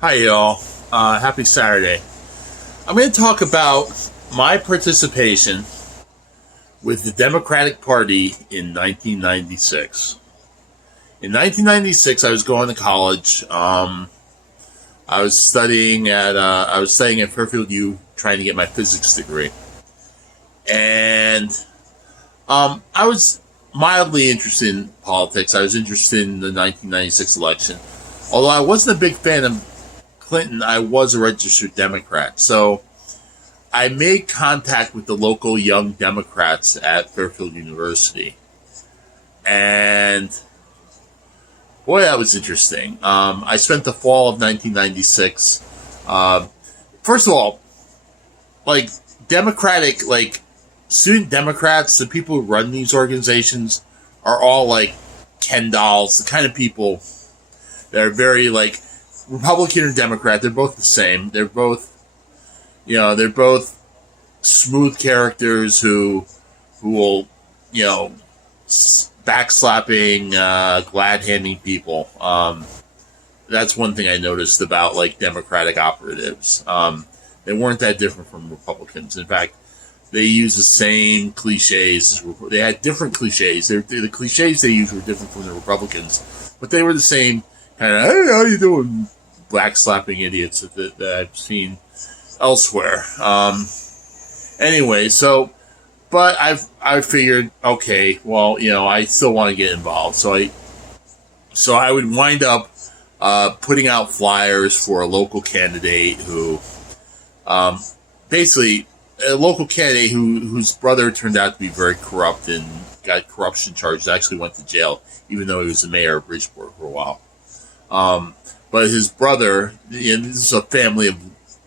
Hi, y'all. Happy Saturday. I'm going to talk about my participation with the Democratic Party in 1996. In 1996, I was going to college. I was studying at Fairfield U, trying to get my physics degree, and I was mildly interested in politics. I was interested in the 1996 election, although I wasn't a big fan of Clinton. I was a registered Democrat. So I made contact with the local young Democrats at Fairfield University. And boy, that was interesting. I spent the fall of 1996. First of all, like student Democrats, the people who run these organizations are all like Ken dolls, the kind of people that are very Republican or Democrat. They're both the same. They're both smooth characters who will, backslapping, glad handing people. That's one thing I noticed about Democratic operatives. They weren't that different from Republicans. In fact, they use the same cliches. They had different cliches. The cliches they used were different from the Republicans, but they were the same kind of, hey, how you doing, backslapping idiots that I've seen elsewhere. Anyway, but I figured, okay, well, I still want to get involved, so I would wind up putting out flyers for a local candidate basically a local candidate whose brother turned out to be very corrupt and got corruption charges. Actually went to jail, even though he was the mayor of Bridgeport for a while. But his brother, and this is a family of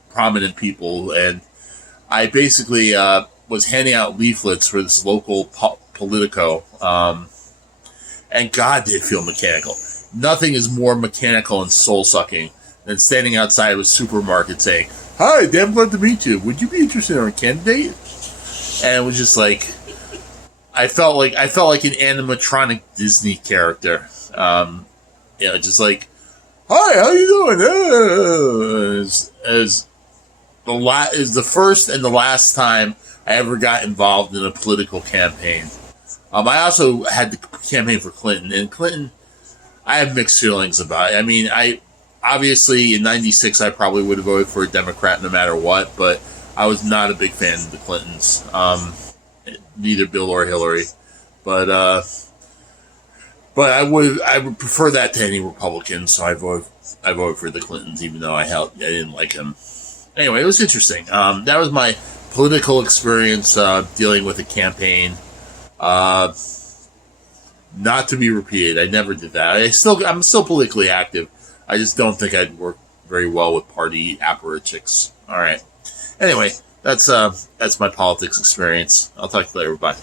prominent people, and I basically was handing out leaflets for this local Politico, and God, did it feel mechanical. Nothing is more mechanical and soul-sucking than standing outside of a supermarket saying, "Hi, damn glad to meet you. Would you be interested in our candidate?" And it was just like, I felt like an animatronic Disney character. Just like, "Hi, how you doing?" As the first and the last time I ever got involved in a political campaign. I also had to campaign for Clinton, and Clinton, I have mixed feelings about it. I mean, obviously in '96 I probably would have voted for a Democrat no matter what, but I was not a big fan of the Clintons, neither Bill or Hillary, but I would prefer that to any Republican, so I voted for the Clintons, even though I didn't like him. Anyway, it was interesting. That was my political experience dealing with a campaign. Not to be repeated. I never did that. I'm still politically active. I just don't think I'd work very well with party apparatchiks. All right. Anyway, that's my politics experience. I'll talk to you later. Bye.